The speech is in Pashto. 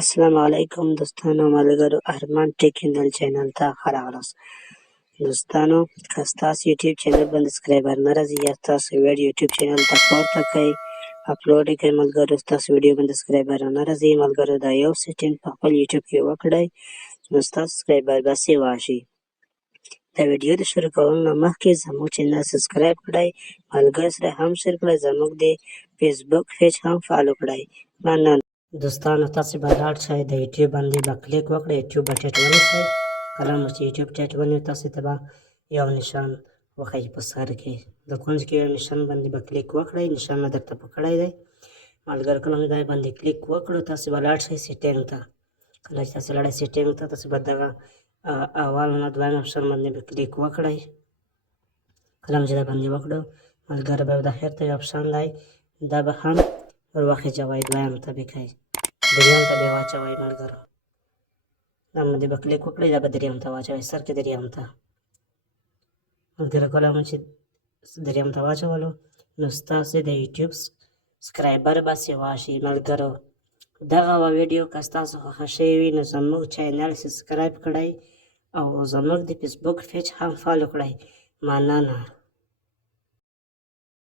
السلام علیکم دوستانو ملګرو ارمان ټیک هندل چینل ته ښه راغلاست. دوستانو که ستاسو یوټیوب چینل باندې سبسکرایبر نه راځي یا ستاسو ویډیو یوټیوب چینل ته پورته کوئ اپلوډ یې کوئ ملګرو ستاسو ویډیو باندې سبسکرایبر نه راځي ملګرو دا یو سیټینګ په خپل یوټیوب کې وکړئ نو ستاسو سبسکرایبر به سیوا شي. د ویډیو د شروع کولو نه مخکې زموږ چینل سبسکرایب کړئ، ملګرو سره هم شیر کړئ، زموږ د فیسبوک پیج هم فالو کړئ. مننه. دوستانو تاسو به لاړ شئ د یوټیوب باندې به کلیک وکړئ، یوټیوب به ټیټ ونیسئ. کله مو چې یوټیوب ټیټ ونیو تاسو ته به یو نشان وښیي په سر کې، د کونج کې یو نشان باندې به کلیک وکړئ، نشان مې درته پکړی دی ملګرو. کله مو ځای باندې کلیک وکړو تاسو به لاړ شئ سیټینګ ته. کله چې تاسو لاړ سیټینګ ته تاسو به دغه اول نه دویم اپشن باندې به کلیک وکړئ. کله مو چې دا باندې وکړو ملګرو به د اخر ته یو اپشن دی دا به هم ور وخېجوئ، دویم ته به کوئ، دریم ته به واچوئ ملګرو. دا باندې به کلیک وکړئ دا به دریم ته واچوئ، سر کې دریم ته ملګرو. کله مو چې دریم ته واچولو نو ستاسو د یوټیوب سبسکرایبر به سیوا شي ملګرو. دغه ویډیو که ستاسو خوښه شوې وي نو زموږ چینل سبسکرایب کړئ او زموږ د فیسبوک پیج هم فالو کړئ. مننه.